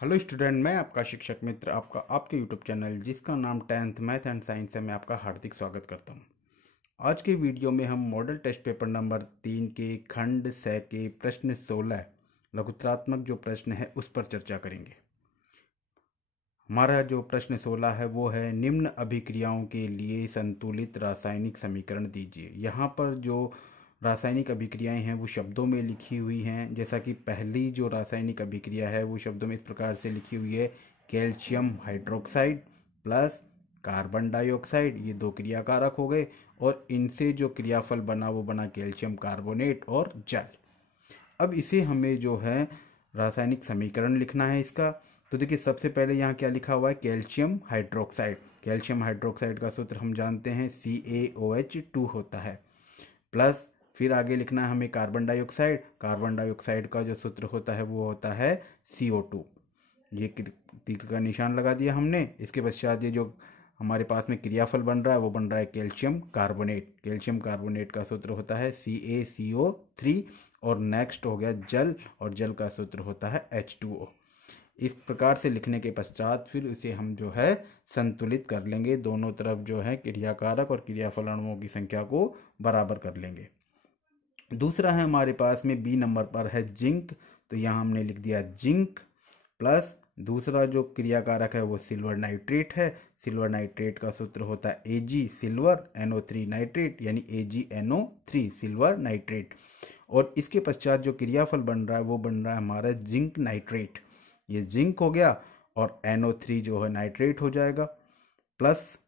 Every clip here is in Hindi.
हेलो स्टूडेंट, मैं आपका शिक्षक मित्र आपका आपके यूट्यूब चैनल जिसका नाम 10th मैथ एंड साइंस है, मैं आपका हार्दिक स्वागत करता हूं। आज के वीडियो में हम मॉडल टेस्ट पेपर नंबर 3 के खंड स के प्रश्न 16 लघुत्रात्मक जो प्रश्न है उस पर चर्चा करेंगे। हमारा जो प्रश्न 16 है वो है निम्न अभिक्रियाओं के लिए संतुलित रासायनिक समीकरण दीजिए। यहाँ पर जो रासायनिक अभिक्रियाएं हैं वो शब्दों में लिखी हुई हैं। जैसा कि पहली जो रासायनिक अभिक्रिया है वो शब्दों में इस प्रकार से लिखी हुई है, calcium hydroxide plus carbon dioxide. ये दो क्रियाकारक हो गए और इनसे जो क्रियाफल बना वो बना कैल्शियम कार्बोनेट और जल। अब इसे हमें जो है रासायनिक समीकरण लिखना है इसका। तो देखिए, सबसे पहले यहाँ क्या लिखा हुआ है, कैल्शियम हाइड्रोक्साइड। कैल्शियम हाइड्रोक्साइड का सूत्र हम जानते हैं CaOH2 होता है, प्लस फिर आगे लिखना है हमें कार्बन डाइऑक्साइड। कार्बन डाइऑक्साइड का जो सूत्र होता है वो होता है CO2। ये तीर का निशान लगा दिया हमने। इसके पश्चात ये जो हमारे पास में क्रियाफल बन रहा है वो बन रहा है कैल्शियम कार्बोनेट। कैल्शियम कार्बोनेट का सूत्र होता है CaCO3 और नेक्स्ट हो गया जल, और जल का सूत्र होता है H2O। इस प्रकार से लिखने के पश्चात फिर इसे हम जो है संतुलित कर लेंगे। दोनों तरफ जो है क्रियाकारक और क्रियाफल अणुओं की संख्या को बराबर कर लेंगे। दूसरा है हमारे पास में बी नंबर पर है जिंक। तो यहाँ हमने लिख दिया जिंक प्लस दूसरा जो क्रियाकारक है वो सिल्वर नाइट्रेट है। सिल्वर नाइट्रेट का सूत्र होता है Ag सिल्वर NO3 नाइट्रेट, यानी AgNO3 सिल्वर नाइट्रेट। और इसके पश्चात जो क्रियाफल बन रहा है वो बन रहा है हमारा जिंक नाइट्रेट। ये जिंक हो गया और NO3 जो है नाइट्रेट हो जाएगा, प्लस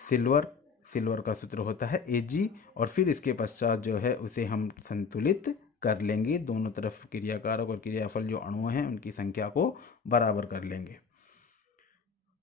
सिल्वर, सिल्वर का सूत्र होता है Ag। और फिर इसके पश्चात जो है उसे हम संतुलित कर लेंगे। दोनों तरफ क्रियाकारक और क्रियाफल जो अणु हैं उनकी संख्या को बराबर कर लेंगे।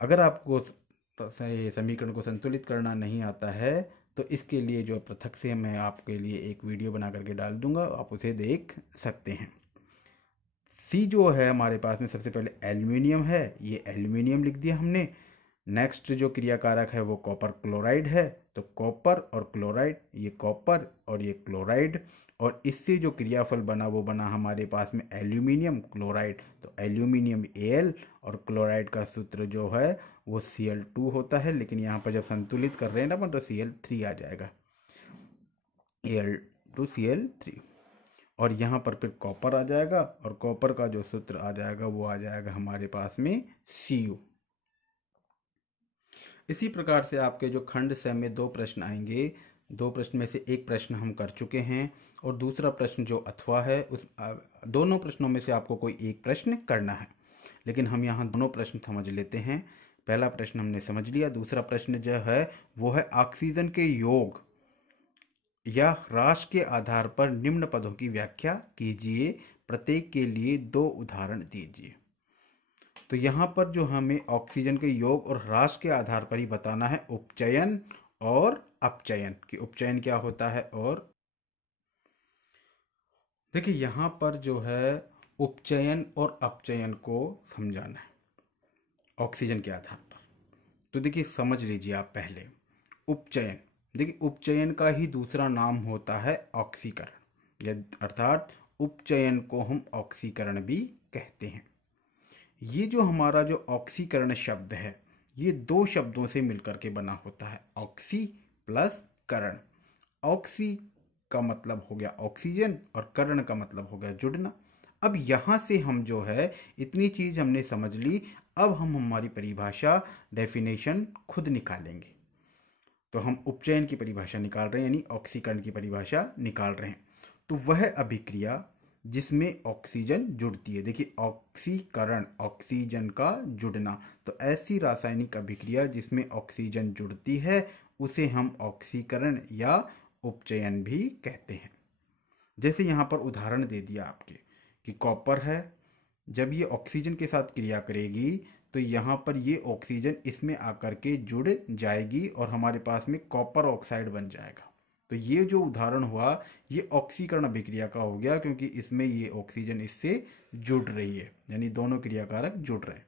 अगर आपको समीकरण को संतुलित करना नहीं आता है तो इसके लिए जो पृथक से मैं आपके लिए एक वीडियो बना करके डाल दूंगा, आप उसे देख सकते हैं। सी जो है हमारे पास में सबसे पहले एल्यूमिनियम है, ये एल्यूमिनियम लिख दिया हमने। नेक्स्ट जो क्रियाकारक है वो कॉपर क्लोराइड है, तो कॉपर और क्लोराइड, ये कॉपर और ये क्लोराइड। और इससे जो क्रियाफल बना वो बना हमारे पास में एल्यूमिनियम क्लोराइड। तो एल्यूमिनियम Al और क्लोराइड का सूत्र जो है वो Cl2 होता है, लेकिन यहाँ पर जब संतुलित कर रहे हैं ना तो Cl3 आ जाएगा, Al2Cl3। और यहाँ पर फिर कॉपर आ जाएगा और कॉपर का जो सूत्र आ जाएगा वो आ जाएगा हमारे पास में Cu। इसी प्रकार से आपके जो खंड स में दो प्रश्न आएंगे, दो प्रश्न में से एक प्रश्न हम कर चुके हैं और दूसरा प्रश्न जो अथवा है उस दोनों प्रश्नों में से आपको कोई एक प्रश्न करना है। लेकिन हम यहाँ दोनों प्रश्न समझ लेते हैं। पहला प्रश्न हमने समझ लिया। दूसरा प्रश्न जो है वो है ऑक्सीजन के योग या ह्रास के आधार पर निम्न पदों की व्याख्या कीजिए, प्रत्येक के लिए दो उदाहरण दीजिए। तो यहाँ पर जो हमें ऑक्सीजन के योग और ह्रास के आधार पर ही बताना है उपचयन और अपचयन, कि उपचयन क्या होता है। और देखिए यहाँ पर जो है उपचयन और अपचयन को समझाना है ऑक्सीजन के आधार पर। तो देखिए समझ लीजिए आप पहले उपचयन। देखिए उपचयन का ही दूसरा नाम होता है ऑक्सीकरण, या अर्थात उपचयन को हम ऑक्सीकरण भी कहते हैं। ये जो हमारा जो ऑक्सीकरण शब्द है ये दो शब्दों से मिलकर के बना होता है, ऑक्सी प्लस करण। ऑक्सी का मतलब हो गया ऑक्सीजन और करण का मतलब हो गया जुड़ना। अब यहाँ से हम जो है इतनी चीज हमने समझ ली। अब हम हमारी परिभाषा डेफिनेशन खुद निकालेंगे। तो हम उपचयन की परिभाषा निकाल रहे हैं, यानी ऑक्सीकरण की परिभाषा निकाल रहे हैं। तो वह अभिक्रिया जिसमें ऑक्सीजन जुड़ती है। देखिए ऑक्सीकरण, ऑक्सीजन का जुड़ना, तो ऐसी रासायनिक अभिक्रिया जिसमें ऑक्सीजन जुड़ती है उसे हम ऑक्सीकरण या उपचयन भी कहते हैं। जैसे यहाँ पर उदाहरण दे दिया आपके कि कॉपर है, जब ये ऑक्सीजन के साथ क्रिया करेगी तो यहाँ पर ये ऑक्सीजन इसमें आकर के जुड़ जाएगी और हमारे पास में कॉपर ऑक्साइड बन जाएगा। तो ये जो उदाहरण हुआ ये ऑक्सीकरण अभिक्रिया का हो गया, क्योंकि इसमें ये ऑक्सीजन इससे जुड़ रही है, यानी दोनों क्रियाकारक जुड़ रहे हैं।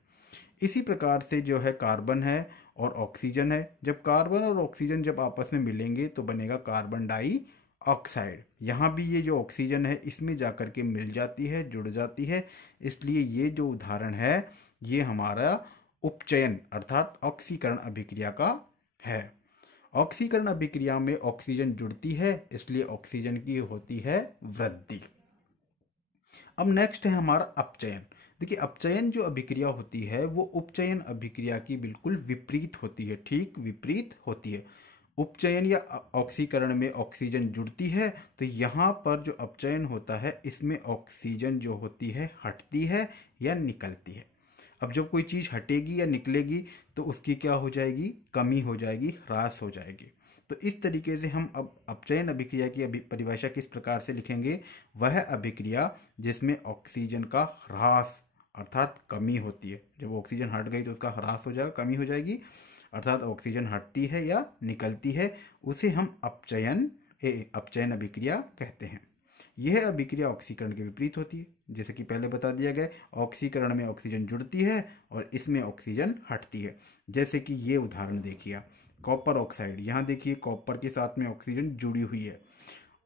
इसी प्रकार से जो है कार्बन है और ऑक्सीजन है। जब कार्बन और ऑक्सीजन जब आपस में मिलेंगे तो बनेगा कार्बन डाई ऑक्साइड। यहाँ भी ये जो ऑक्सीजन है इसमें जाकर के मिल जाती है, जुड़ जाती है, इसलिए ये जो उदाहरण है ये हमारा उपचयन अर्थात ऑक्सीकरण अभिक्रिया का है। ऑक्सीकरण अभिक्रिया में ऑक्सीजन जुड़ती है, इसलिए ऑक्सीजन की होती है वृद्धि। अब नेक्स्ट है हमारा अपचयन। देखिए अपचयन जो अभिक्रिया होती है वो उपचयन अभिक्रिया की बिल्कुल विपरीत होती है, ठीक विपरीत होती है। उपचयन या ऑक्सीकरण में ऑक्सीजन जुड़ती है, तो यहाँ पर जो अपचयन होता है इसमें ऑक्सीजन जो होती है हटती है या निकलती है। अब जब कोई चीज़ हटेगी या निकलेगी तो उसकी क्या हो जाएगी, कमी हो जाएगी, ह्रास हो जाएगी। तो इस तरीके से हम अब अपचयन अभिक्रिया की परिभाषा किस प्रकार से लिखेंगे, वह अभिक्रिया जिसमें ऑक्सीजन का ह्रास अर्थात कमी होती है। जब ऑक्सीजन हट गई तो उसका ह्रास हो जाएगा, कमी हो जाएगी, अर्थात ऑक्सीजन हटती है या निकलती है, उसे हम अपचयन अभिक्रिया कहते हैं। यह अभिक्रिया ऑक्सीकरण के विपरीत होती है, जैसे कि पहले बता दिया गया। ऑक्सीकरण में ऑक्सीजन जुड़ती है और इसमें ऑक्सीजन हटती है। जैसे कि ये उदाहरण देखिए, कॉपर ऑक्साइड, यहाँ देखिए कॉपर के साथ में ऑक्सीजन जुड़ी हुई है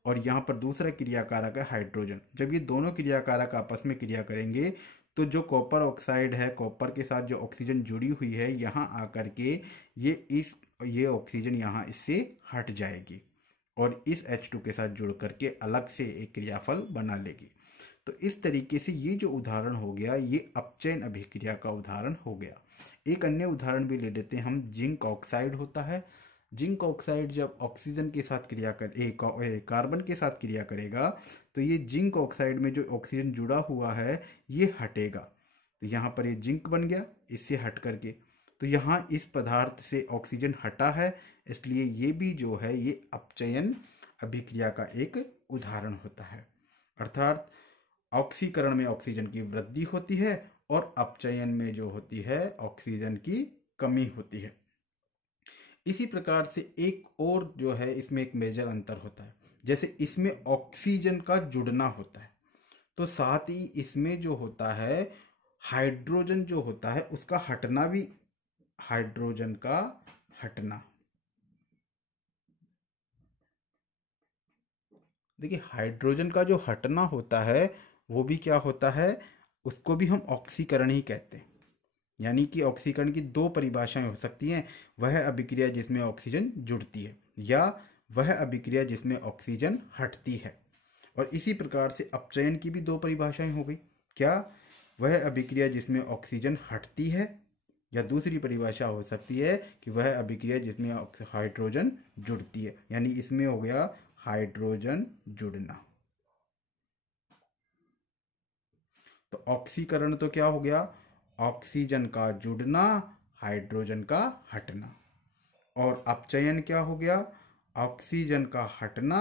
और यहाँ पर दूसरा क्रियाकारक है हाइड्रोजन। जब ये दोनों क्रियाकारक आपस में क्रिया करेंगे तो जो कॉपर ऑक्साइड है, कॉपर के साथ जो ऑक्सीजन जुड़ी हुई है, यहाँ आकर के ये ऑक्सीजन यहाँ इससे हट जाएगी और इस H2 के साथ जुड़ करके अलग से एक क्रियाफल बना लेगी। तो इस तरीके से ये जो उदाहरण हो गया ये अपचयन अभिक्रिया का उदाहरण हो गया। एक अन्य उदाहरण भी ले लेते हैं हम, जिंक ऑक्साइड होता है। जिंक ऑक्साइड जब ऑक्सीजन के साथ कार्बन के साथ क्रिया करेगा तो ये जिंक ऑक्साइड में जो ऑक्सीजन जुड़ा हुआ है ये हटेगा। तो यहाँ पर ये जिंक बन गया इससे हट करके, तो यहाँ इस पदार्थ से ऑक्सीजन हटा है, इसलिए ये भी जो है ये अपचयन अभिक्रिया का एक उदाहरण होता है। अर्थात ऑक्सीकरण में ऑक्सीजन की वृद्धि होती है और अपचयन में जो होती है ऑक्सीजन की कमी होती है। इसी प्रकार से एक और जो है इसमें एक मेजर अंतर होता है, जैसे इसमें ऑक्सीजन का जुड़ना होता है तो साथ ही इसमें जो होता है हाइड्रोजन जो होता है उसका हटना भी, हाइड्रोजन का हटना। देखिए हाइड्रोजन का जो हटना होता है वो भी क्या होता है, उसको भी हम ऑक्सीकरण ही कहते हैं। यानी कि ऑक्सीकरण की दो परिभाषाएं हो सकती हैं, वह अभिक्रिया जिसमें ऑक्सीजन जुड़ती है या वह अभिक्रिया जिसमें ऑक्सीजन हटती है। और इसी प्रकार से अपचयन की भी दो परिभाषाएं हो गई, क्या, वह अभिक्रिया जिसमें ऑक्सीजन हटती है, या दूसरी परिभाषा हो सकती है कि वह अभिक्रिया जिसमें हाइड्रोजन जुड़ती है। यानी इसमें हो गया हाइड्रोजन जुड़ना। तो ऑक्सीकरण तो क्या हो गया, ऑक्सीजन का जुड़ना, हाइड्रोजन का हटना। और अपचयन क्या हो गया, ऑक्सीजन का हटना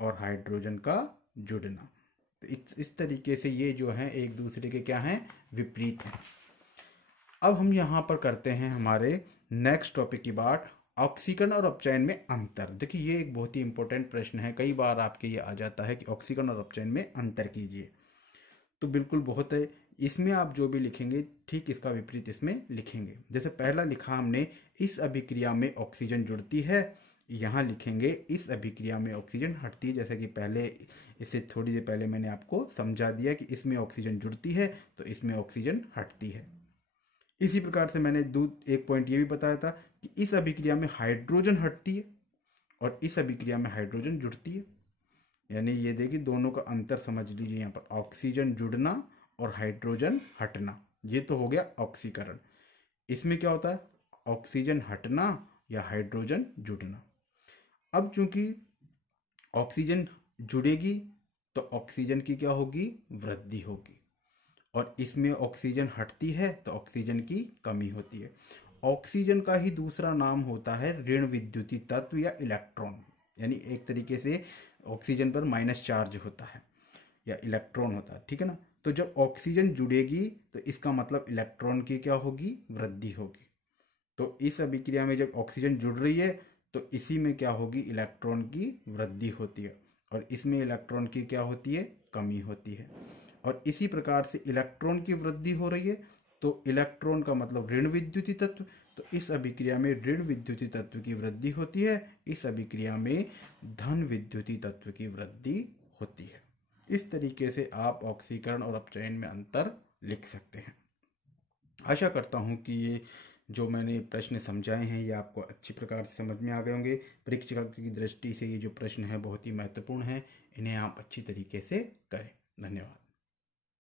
और हाइड्रोजन का जुड़ना। तो इस तरीके से ये जो है एक दूसरे के क्या हैं, विपरीत हैं। अब हम यहाँ पर करते हैं हमारे नेक्स्ट टॉपिक की बात, ऑक्सीकरण और अपचयन में अंतर। देखिए ये एक बहुत ही इंपॉर्टेंट प्रश्न है, कई बार आपके ये आ जाता है कि ऑक्सीकरण और अपचयन में अंतर कीजिए। तो बिल्कुल बहुत है, इसमें आप जो भी लिखेंगे ठीक इसका विपरीत इसमें लिखेंगे। जैसे पहला लिखा हमने, इस अभिक्रिया में ऑक्सीजन जुड़ती है, यहाँ लिखेंगे इस अभिक्रिया में ऑक्सीजन हटती है। जैसे कि पहले इससे थोड़ी देर पहले मैंने आपको समझा दिया कि इसमें ऑक्सीजन जुड़ती है तो इसमें ऑक्सीजन हटती है। इसी प्रकार से मैंने एक पॉइंट ये भी बताया था कि इस अभिक्रिया में हाइड्रोजन हटती है और इस अभिक्रिया में हाइड्रोजन जुड़ती है। यानी ये देखिए दोनों का अंतर समझ लीजिए, यहाँ पर ऑक्सीजन जुड़ना और हाइड्रोजन हटना, ये तो हो गया ऑक्सीकरण। इसमें क्या होता है, ऑक्सीजन हटना या हाइड्रोजन जुड़ना। अब चूंकि ऑक्सीजन जुड़ेगी तो ऑक्सीजन की क्या होगी, वृद्धि होगी, और इसमें ऑक्सीजन हटती है तो ऑक्सीजन की कमी होती है। ऑक्सीजन का ही दूसरा नाम होता है ऋण विद्युतीय तत्व या इलेक्ट्रॉन। यानी एक तरीके से ऑक्सीजन पर माइनस चार्ज होता है या इलेक्ट्रॉन होता है, ठीक है ना। तो जब ऑक्सीजन जुड़ेगी तो इसका मतलब इलेक्ट्रॉन की क्या होगी, वृद्धि होगी। तो इस अभिक्रिया में जब ऑक्सीजन जुड़ रही है तो इसी में क्या होगी, इलेक्ट्रॉन की वृद्धि होती है, और इसमें इलेक्ट्रॉन की क्या होती है, कमी होती है। और इसी प्रकार से इलेक्ट्रॉन की वृद्धि हो रही है तो इलेक्ट्रॉन का मतलब ऋण विद्युतीय तत्व, तो इस अभिक्रिया में ऋण विद्युतीय तत्व की वृद्धि होती है, इस अभिक्रिया में धन विद्युतीय तत्व की वृद्धि होती है। इस तरीके से आप ऑक्सीकरण और अपचयन में अंतर लिख सकते हैं। आशा करता हूँ कि ये जो मैंने प्रश्न समझाए हैं ये आपको अच्छी प्रकार से समझ में आ गए होंगे। परीक्षा की दृष्टि से ये जो प्रश्न है बहुत ही महत्वपूर्ण है, इन्हें आप अच्छी तरीके से करें। धन्यवाद।